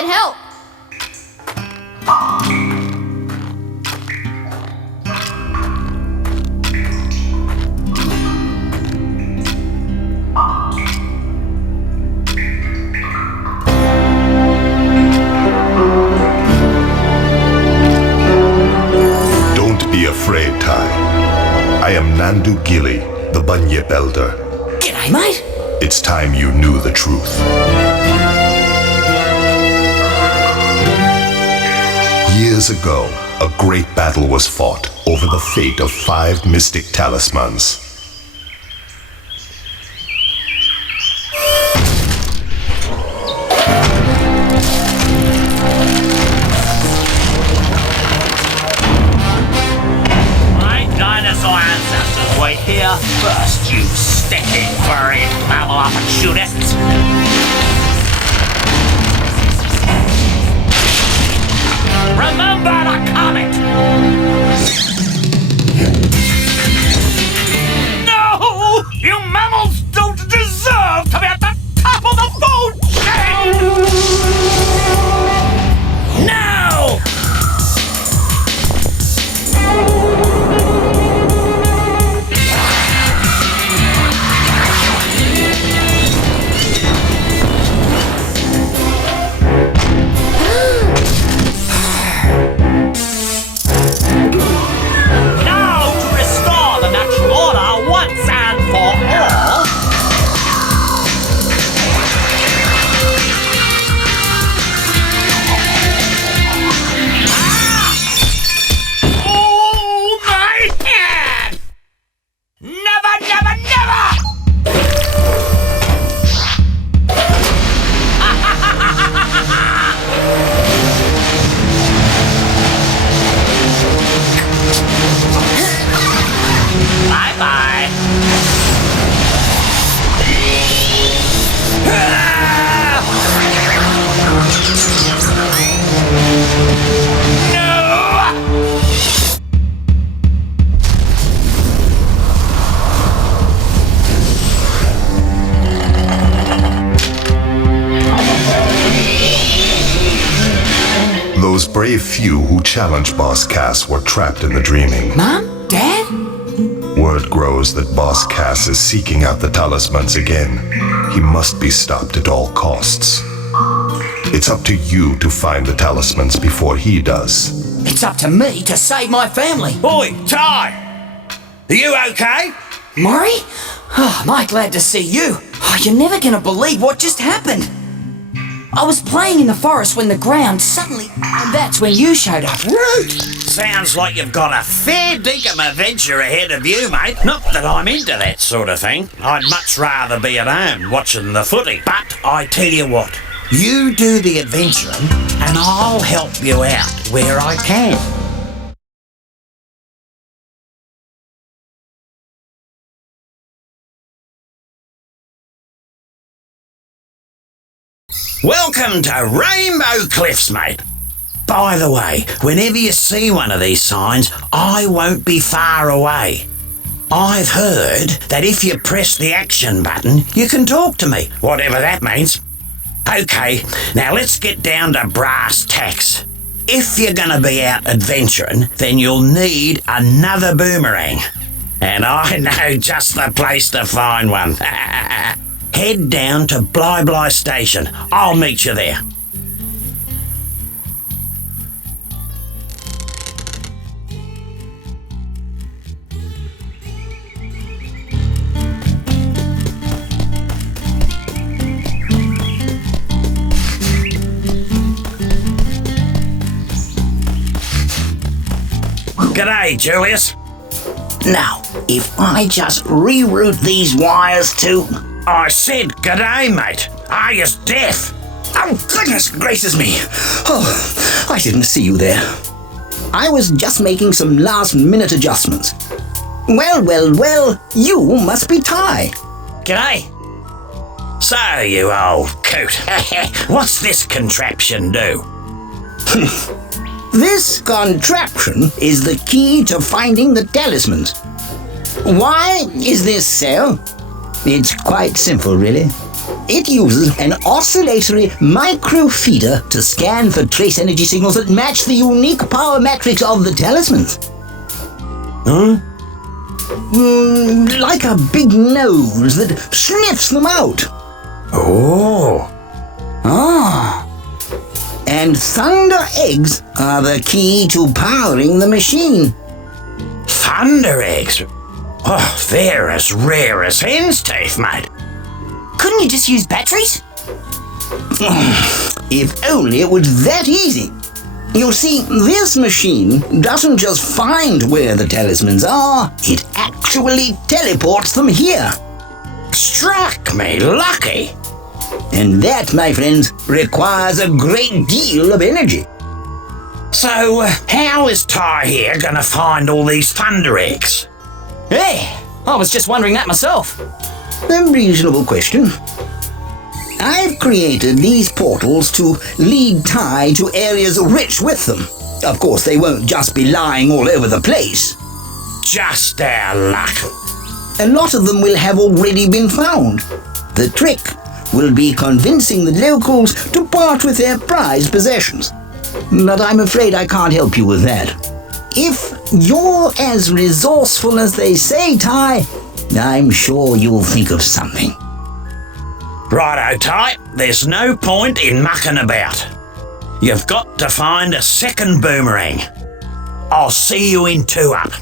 can help. Don't be afraid, Ty. I am Nandu Gilly, the Bunyip Elder. G'day, mate. It's time you knew the truth. Years ago, a great battle was fought over the fate of 5 mystic talismans. My dinosaur ancestors were here first, you sticky, furry mammal opportunists. Remember the comet! No! You mammals don't deserve to be at the top of the food chain! No! Now to restore the natural order once and for all. Oh, my head! Never, never, never! Bye-bye. No! Those brave few who challenged Boss Cass were trapped in the dreaming. Mum? Dad? Word grows that Boss Cass is seeking out the talismans again. He must be stopped at all costs. It's up to you to find the talismans before he does. It's up to me to save my family. Oi, Ty! Are you okay? Maury? Oh, am I glad to see you. Oh, you're never going to believe what just happened. I was playing in the forest when the ground suddenly... And that's when you showed up. Rude! Sounds like you've got a fair dinkum adventure ahead of you, mate. Not that I'm into that sort of thing. I'd much rather be at home watching the footy. But I tell you what, you do the adventuring and I'll help you out where I can. Welcome to Rainbow Cliffs, mate. By the way, whenever you see one of these signs, I won't be far away. I've heard that if you press the action button, you can talk to me, whatever that means. Okay, now let's get down to brass tacks. If you're gonna be out adventuring, then you'll need another boomerang. And I know just the place to find one. Head down to Bly Bly Station. I'll meet you there. G'day, Julius. Now, if I just reroute these wires to... I said g'day, mate. Are you deaf? Oh, goodness gracious me. Oh, I didn't see you there. I was just making some last-minute adjustments. Well, you must be Ty. G'day. So, you old coot. What's this contraption do? This contraption is the key to finding the talismans. Why is this so? It's quite simple, really. It uses an oscillatory microfeeder to scan for trace energy signals that match the unique power matrix of the talismans. Like a big nose that sniffs them out. Oh. And thunder eggs are the key to powering the machine. Thunder eggs? Oh, they're as rare as hen's teeth, mate. Couldn't you just use batteries? If only it was that easy. You see, this machine doesn't just find where the talismans are, it actually teleports them here. Struck me lucky. And that, my friends, requires a great deal of energy. So, how is Ty here gonna find all these thunder eggs? Hey, I was just wondering that myself. A reasonable question. I've created these portals to lead Ty to areas rich with them. Of course, they won't just be lying all over the place. Just our luck. A lot of them will have already been found. The trick will be convincing the locals to part with their prized possessions. But I'm afraid I can't help you with that. If you're as resourceful as they say, Ty, I'm sure you'll think of something. Righto, Ty, there's no point in mucking about. You've got to find a second boomerang. I'll see you in 2-up.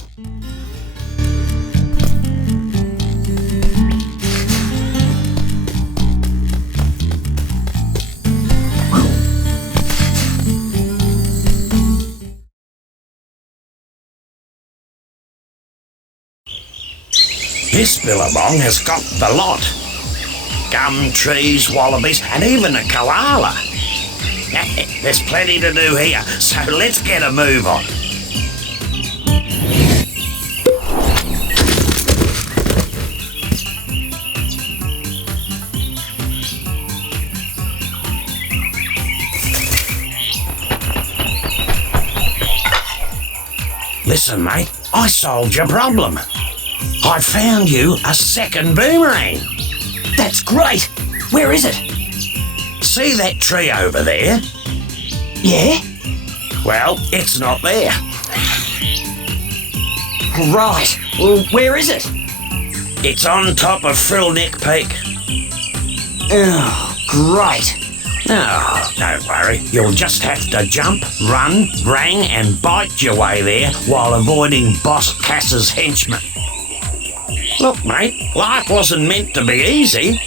This billabong has got the lot. Gum trees, wallabies, and even a koala. There's plenty to do here, so let's get a move on. Listen, mate, I solved your problem. I found you a second boomerang. That's great. Where is it? See that tree over there? Yeah? Well, it's not there. Right. Well, where is it? It's on top of Frillneck Peak. Oh, great. Oh, don't worry. You'll just have to jump, run, rang, and bite your way there while avoiding Boss Cass's henchmen. Look, mate, life wasn't meant to be easy.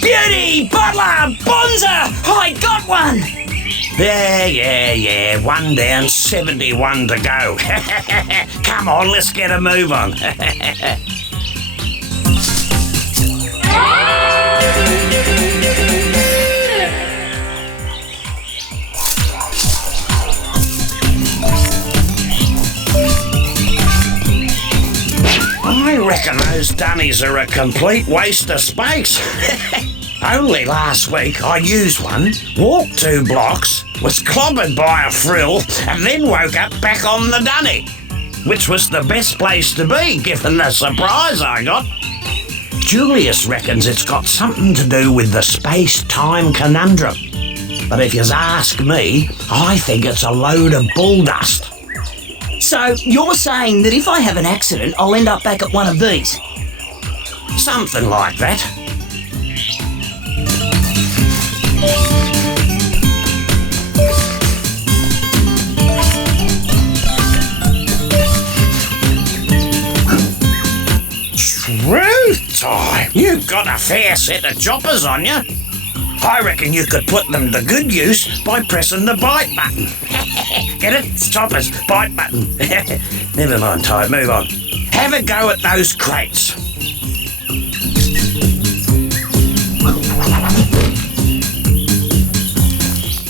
Beauty! Butler! Bonza! I got one! Yeah. 1 down, 71 to go. Come on, let's get a move on. I reckon those dunnies are a complete waste of space. Only last week I used one, walked 2 blocks, was clobbered by a frill, and then woke up back on the dunny, which was the best place to be given the surprise I got. Julius reckons it's got something to do with the space-time conundrum. But if you ask me, I think it's a load of bull dust. So, you're saying that if I have an accident, I'll end up back at one of these? Something like that. Truth time! You've got a fair set of choppers on you. I reckon you could put them to good use by pressing the bite button. Get it? It's choppers, bite button. Never mind, Ty, move on. Have a go at those crates.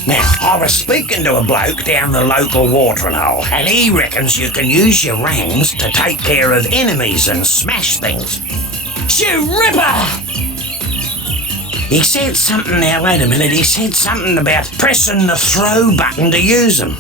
Now, I was speaking to a bloke down the local watering hole, and he reckons you can use your rangs to take care of enemies and smash things. Shoe ripper! He said something now, wait a minute, he said something about pressing the throw button to use them.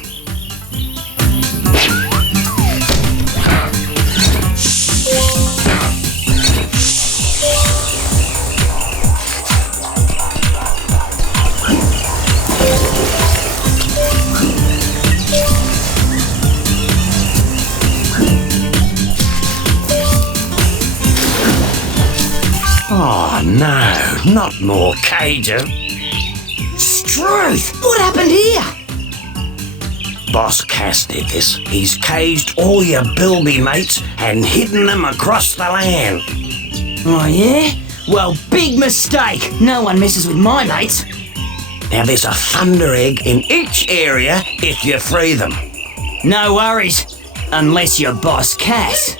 Oh no, not more cages. Struth! What happened here? Boss Cass did this. He's caged all your bilby mates and hidden them across the land. Oh yeah? Well, big mistake. No one messes with my mates. Now there's a thunder egg in each area if you free them. No worries. Unless you're Boss Cass.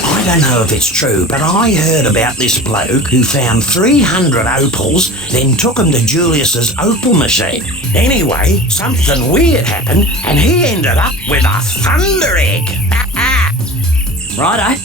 I don't know if it's true, but I heard about this bloke who found 300 opals, then took them to Julius's opal machine. Anyway, something weird happened, and he ended up with a thunder egg. Righto.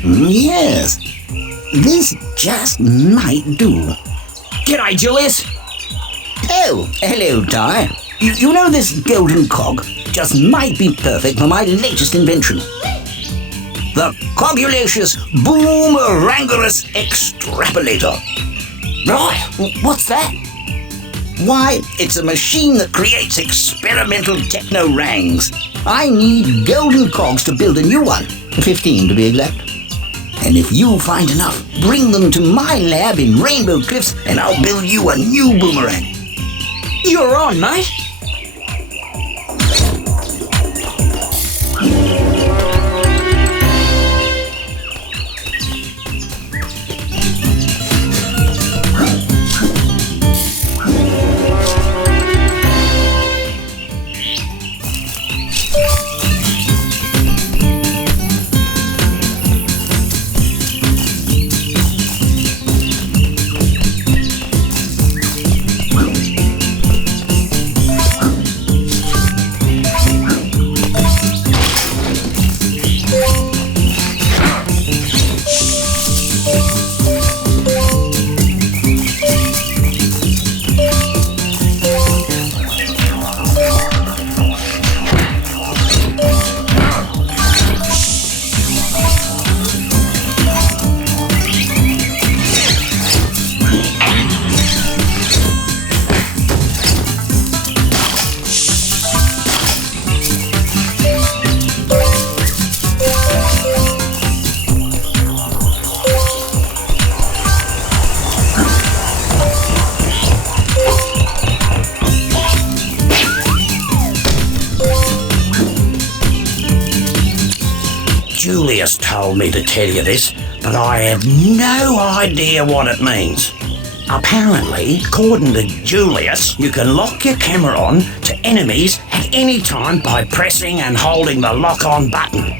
Yes. This just might do. G'day, Julius. Oh, hello, Ty. You know this golden cog just might be perfect for my latest invention. The Cogulacious Boomerangorous Extrapolator. Right, what's that? Why, it's a machine that creates experimental techno-rangs. I need golden cogs to build a new one, 15 to be exact. And if you find enough, bring them to my lab in Rainbow Cliffs and I'll build you a new boomerang. You're on, mate. Julius told me to tell you this, but I have no idea what it means. Apparently, according to Julius, you can lock your camera on to enemies at any time by pressing and holding the lock-on button.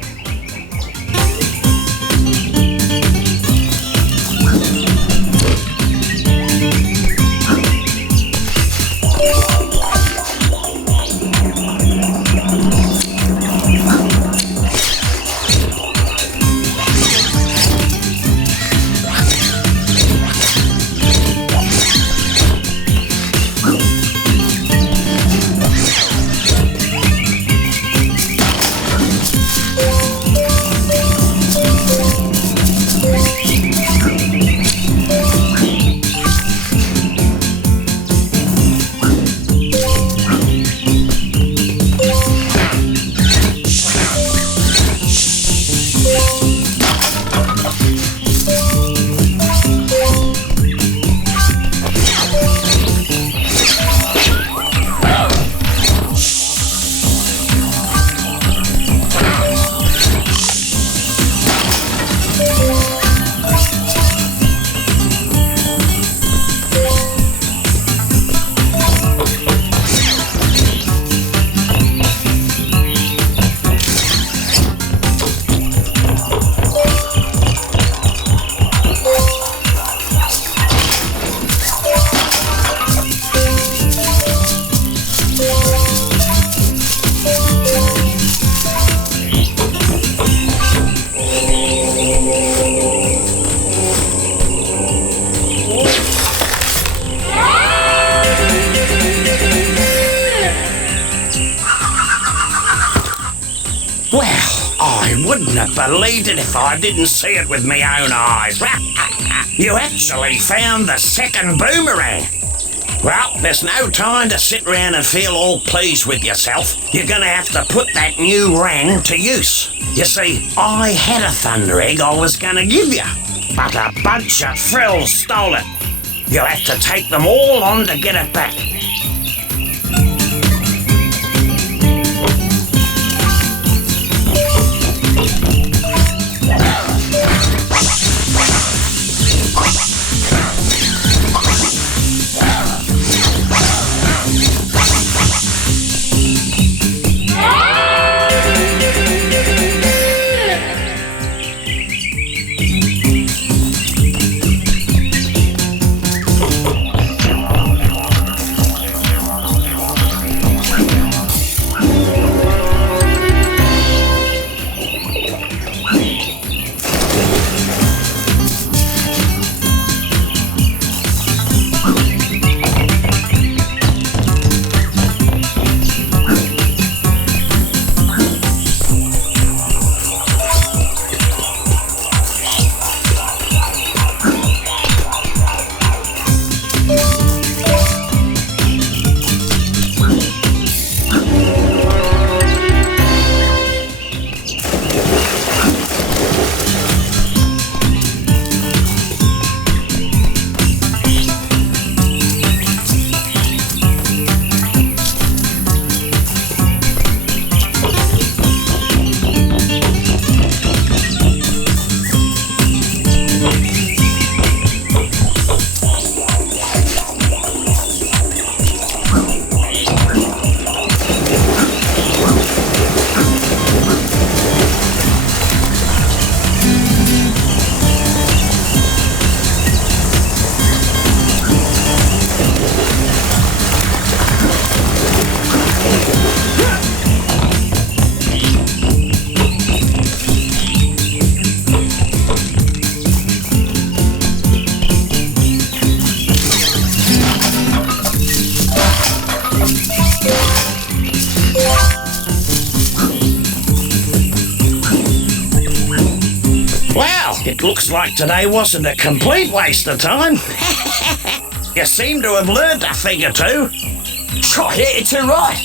I wouldn't have believed it if I didn't see it with my own eyes. You actually found the second boomerang. Well, there's no time to sit around and feel all pleased with yourself. You're going to have to put that new rang to use. You see, I had a thunder egg I was going to give you, but a bunch of frills stole it. You'll have to take them all on to get it back. It looks like today wasn't a complete waste of time. You seem to have learned a thing or two. Oh, yeah, you're too right.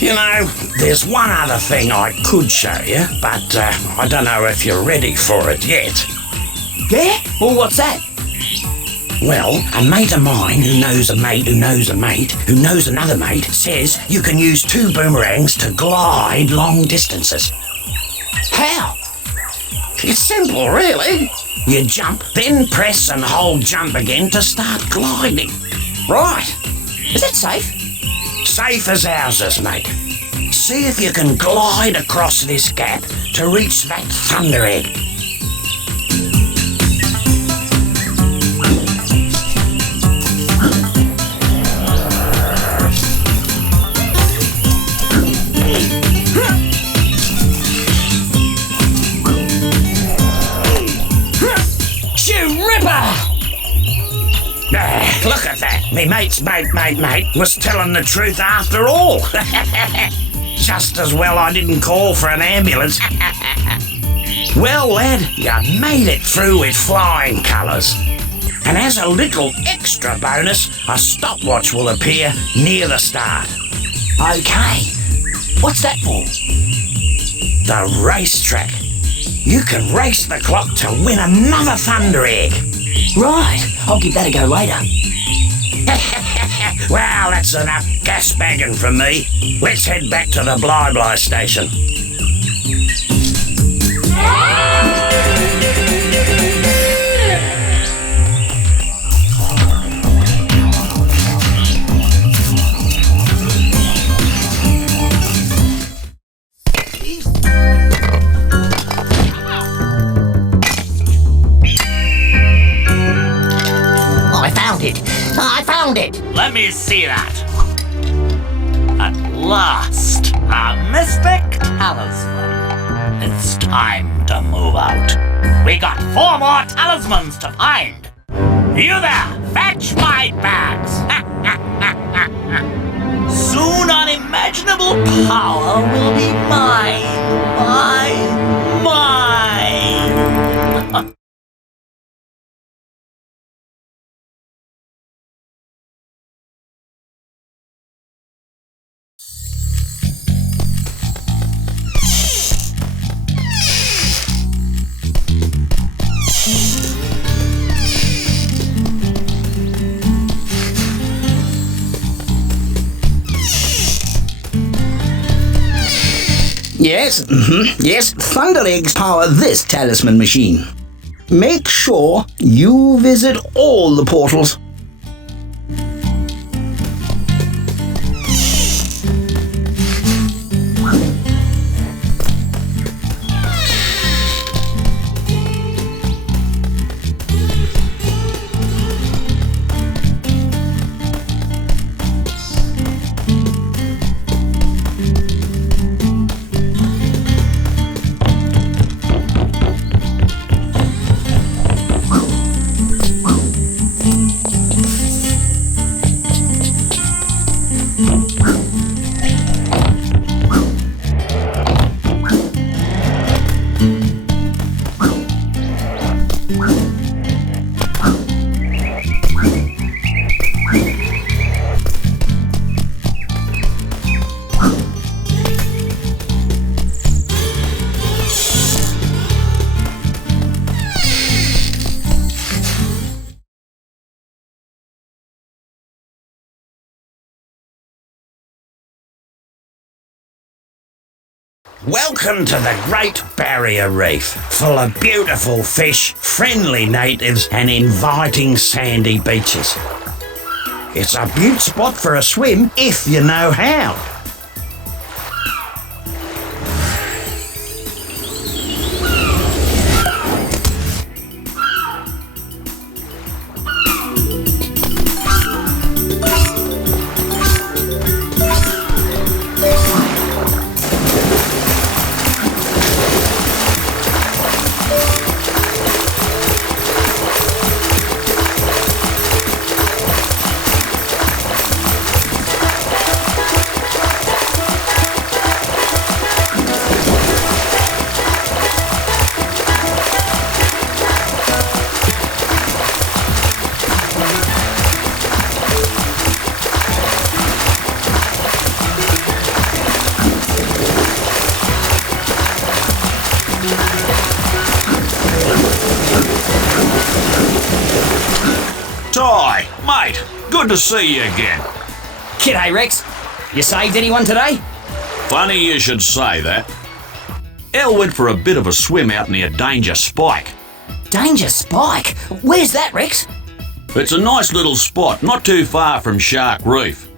You know, there's one other thing I could show you, but I don't know if you're ready for it yet. Yeah? Well, what's that? Well, a mate of mine who knows a mate who knows a mate who knows another mate says you can use two boomerangs to glide long distances. How? It's simple, really. You jump, then press and hold jump again to start gliding. Right. Is that safe? Safe as houses, mate. See if you can glide across this gap to reach that thunder egg. Look at that. Me mate's mate was telling the truth after all. Just as well I didn't call for an ambulance. Well, lad, you made it through with flying colours. And as a little extra bonus, a stopwatch will appear near the start. Okay. What's that for? The racetrack. You can race the clock to win another thunder egg. Right. I'll give that a go later. Well, that's enough gas bagging from me. Let's head back to the Bly station. I found it! Let me see that. At last, a mystic talisman. It's time to move out. We got 4 more talismans to find. You there, fetch my bags. Soon unimaginable power will be mine. Mine. Yes, thunder eggs power this talisman machine. Make sure you visit all the portals. Welcome to the Great Barrier Reef, full of beautiful fish, friendly natives and inviting sandy beaches. It's a beaut spot for a swim if you know how. Ty, mate, good to see you again. G'day, Rex. You saved anyone today? Funny you should say that. Elle went for a bit of a swim out near Danger Spike. Danger Spike? Where's that, Rex? It's a nice little spot, not too far from Shark Reef.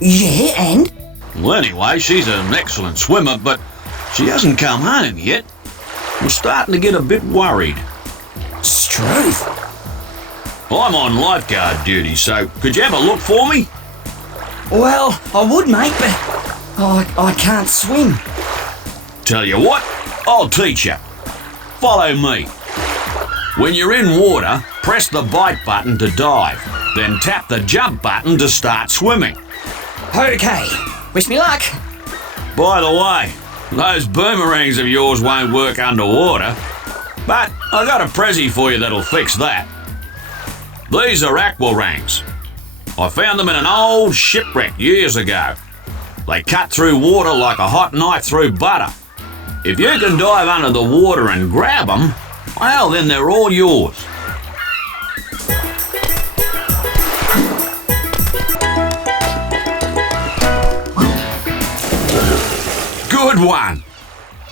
Yeah, and? Well, anyway, she's an excellent swimmer, but she hasn't come home yet. I'm starting to get a bit worried. Struth. I'm on lifeguard duty, so could you have a look for me? Well, I would, mate, but I can't swim. Tell you what, I'll teach you. Follow me. When you're in water, press the bite button to dive, then tap the jump button to start swimming. Okay. Wish me luck. By the way, those boomerangs of yours won't work underwater, but I got a prezi for you that'll fix that. These are aquarangs. I found them in an old shipwreck years ago. They cut through water like a hot knife through butter. If you can dive under the water and grab them, well, then they're all yours. Good one!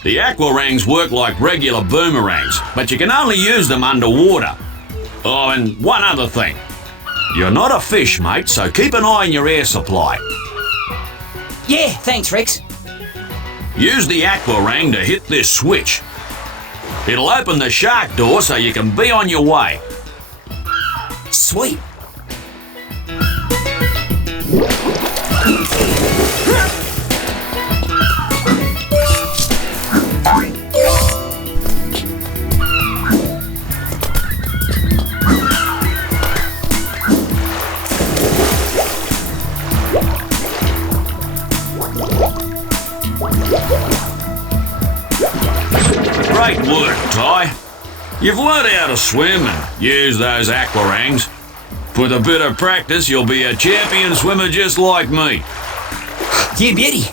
The aquarangs work like regular boomerangs, but you can only use them underwater. Oh, and one other thing. You're not a fish, mate, so keep an eye on your air supply. Yeah, thanks, Rex. Use the aquarang to hit this switch. It'll open the shark door so you can be on your way. Sweet. Great work, Ty. You've learned how to swim and use those aquarangs. With a bit of practice, you'll be a champion swimmer just like me. You beauty.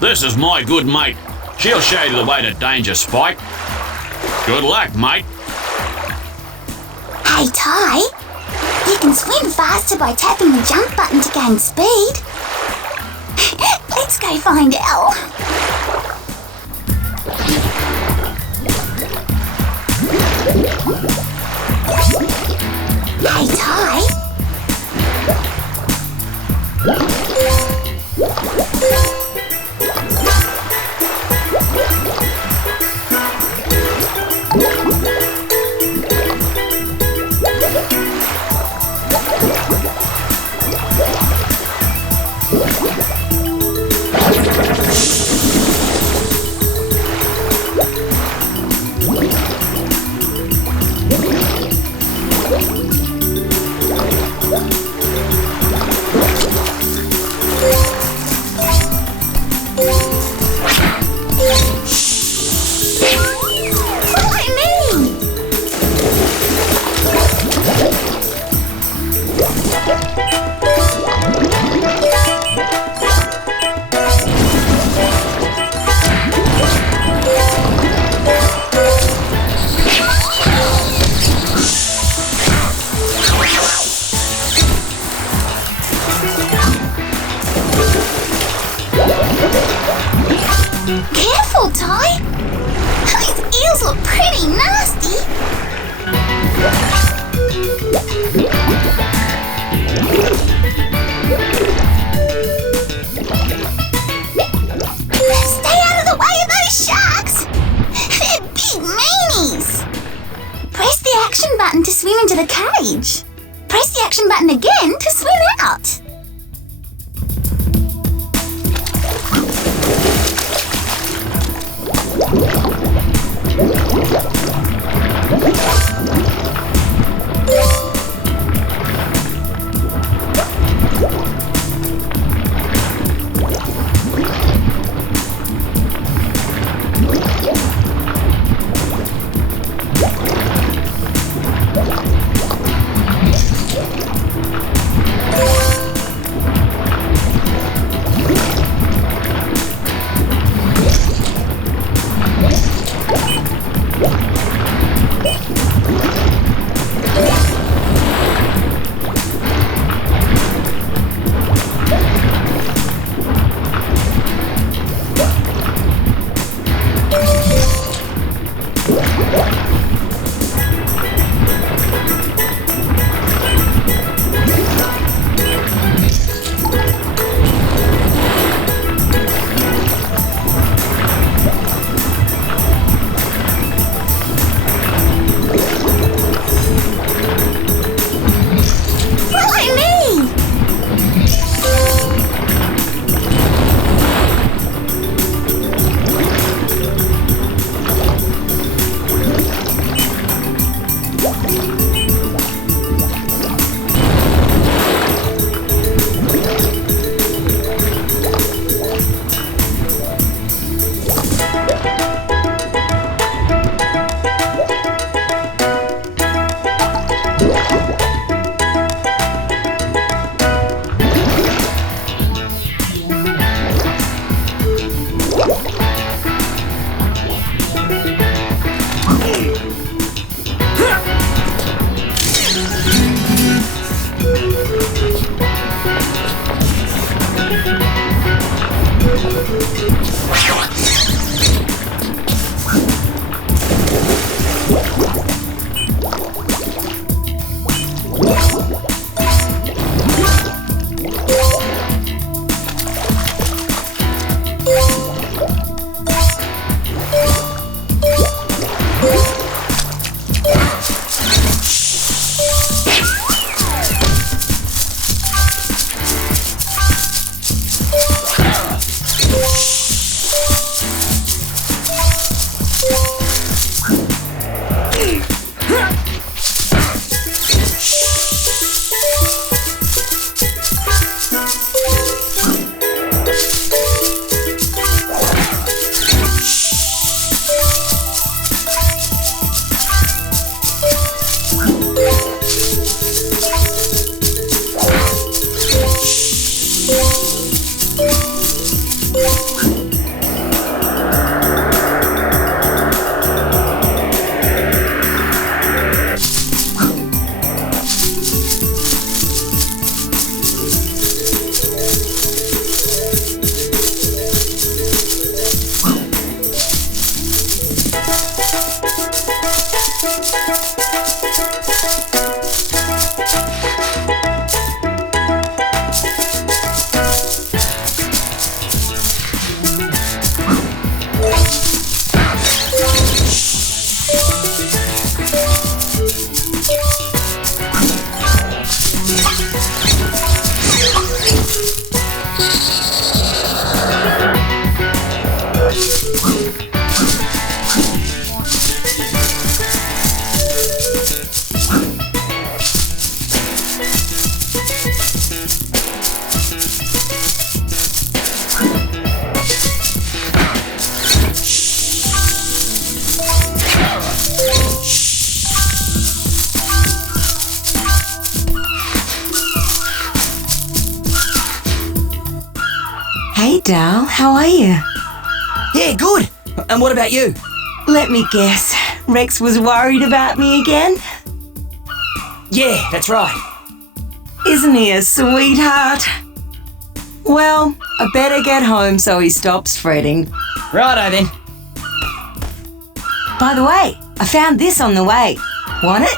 This is my good mate. She'll show you the way to Danger Spike. Good luck, mate. Hey, Ty. You can swim faster by tapping the jump button to gain speed. Let's go find Elle. Hey, Ty. Careful, Ty. These eels look pretty nasty. Stay out of the way of those sharks. They're big meanies. Press the action button to swim into the cage. Press the action button again to swim out. Hey, Dal, how are you? Yeah, good. And what about you? Let me guess. Rex was worried about me again? Yeah, that's right. Isn't he a sweetheart? Well, I better get home so he stops fretting. Righto then. By the way, I found this on the way. Want it?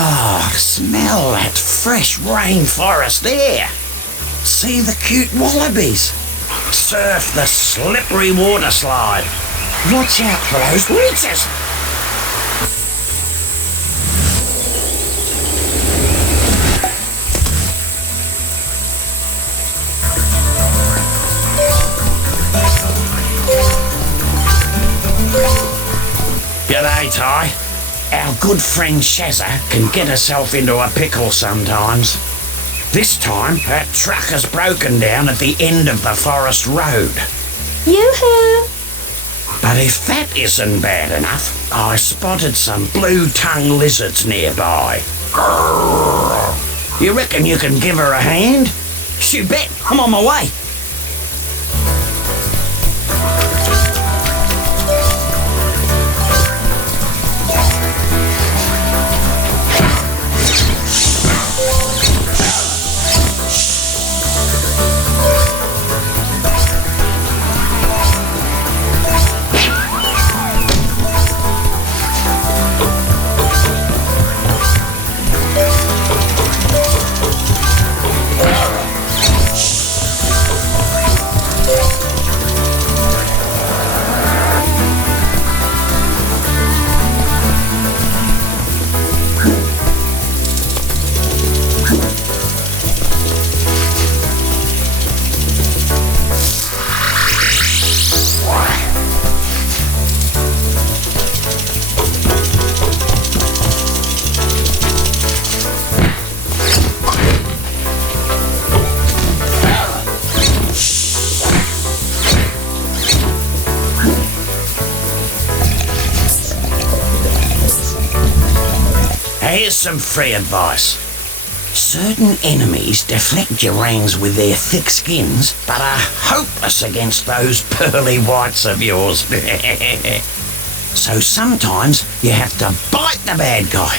Oh, smell that fresh rainforest air. See the cute wallabies. Surf the slippery water slide. Watch out for those leeches. G'day, Ty. Our good friend Shazza can get herself into a pickle sometimes. This time, her truck has broken down at the end of the forest road. Yoo-hoo! But if that isn't bad enough, I spotted some blue-tongued lizards nearby. Grrr. You reckon you can give her a hand? You bet. I'm on my way. Here's some free advice. Certain enemies deflect your rings with their thick skins, but are hopeless against those pearly whites of yours. So sometimes you have to bite the bad guy.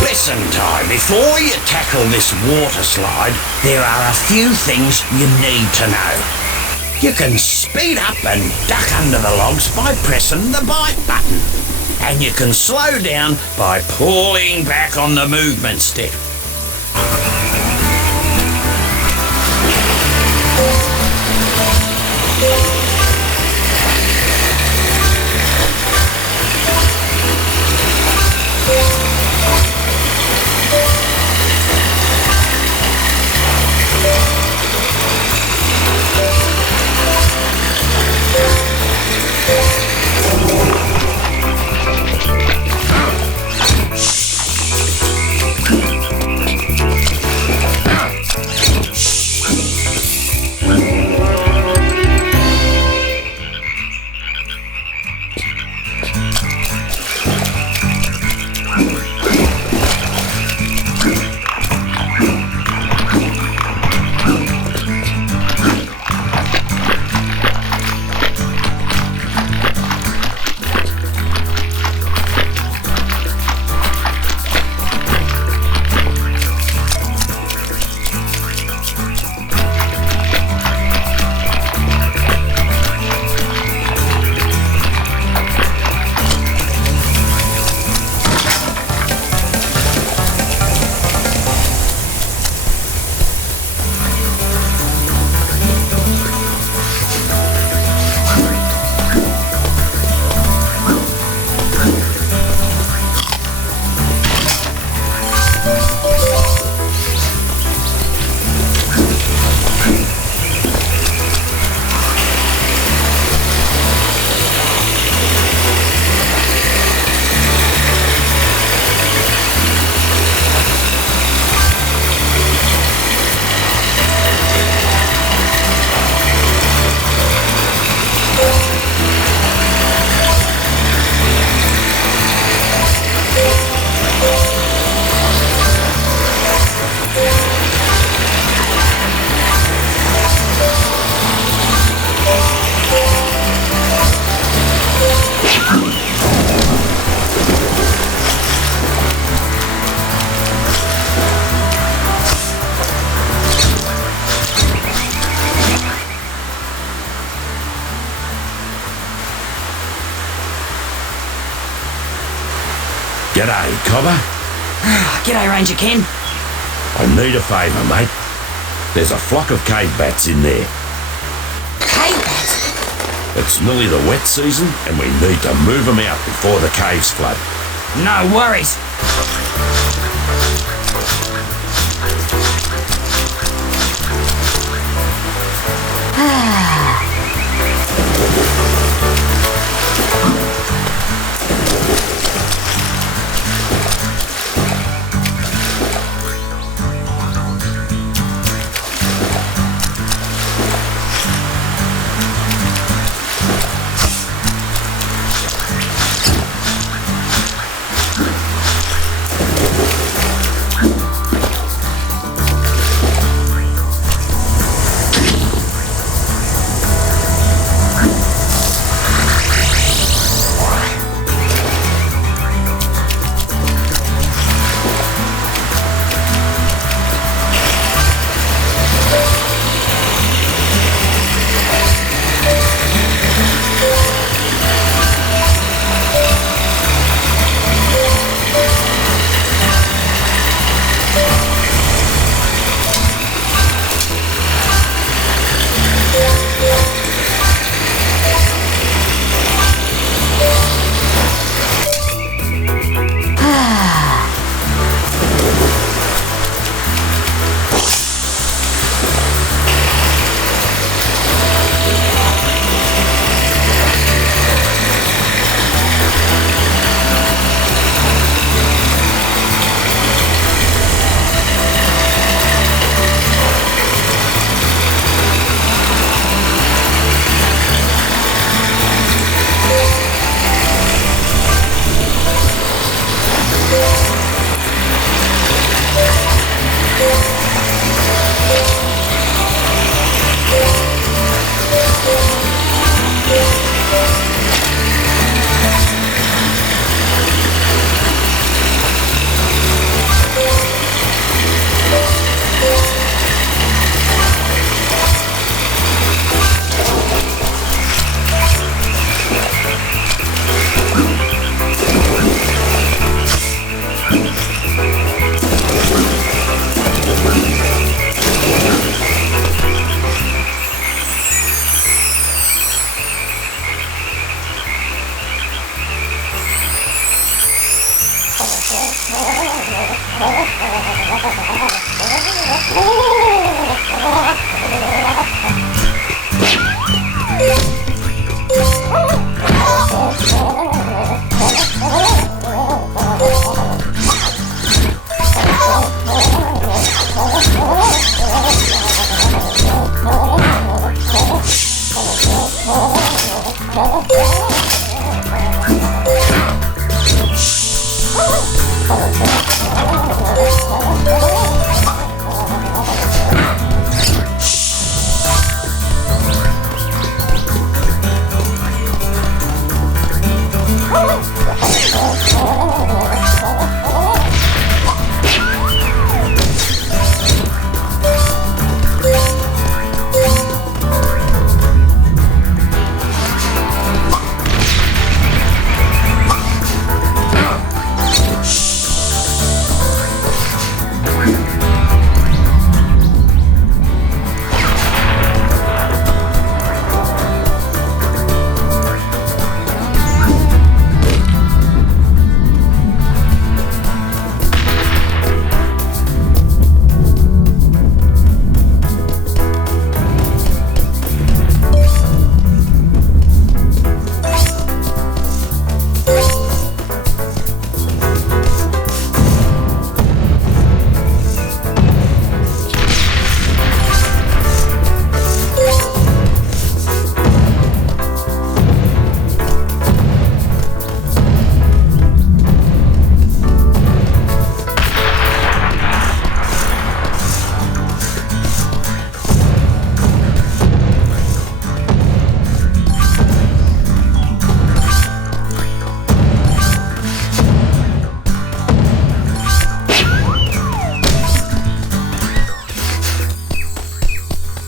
Listen, Ty, before you tackle this water slide, there are a few things you need to know. You can speed up and duck under the logs by pressing the bite button. And you can slow down by pulling back on the movement stick. G'day, Cobber. G'day, Ranger Ken. I need a favour, mate. There's a flock of cave bats in there. Cave bats? It's nearly the wet season and we need to move them out before the caves flood. No worries.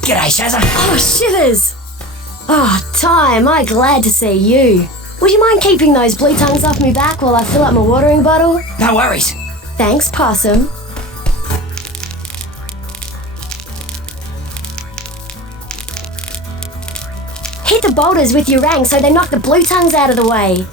G'day, Shazza. Oh, shivers! Oh, Ty, am I glad to see you. Would you mind keeping those blue tongues off me back while I fill up my watering bottle? No worries. Thanks, Possum. Hit the boulders with your rang so they knock the blue tongues out of the way.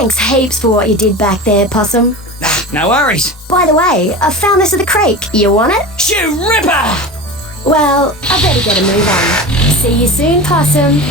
Thanks heaps for what you did back there, Possum. No worries. By the way, I found this at the creek. You want it? Shoot Ripper! Well, I better get a move on. See you soon, Possum.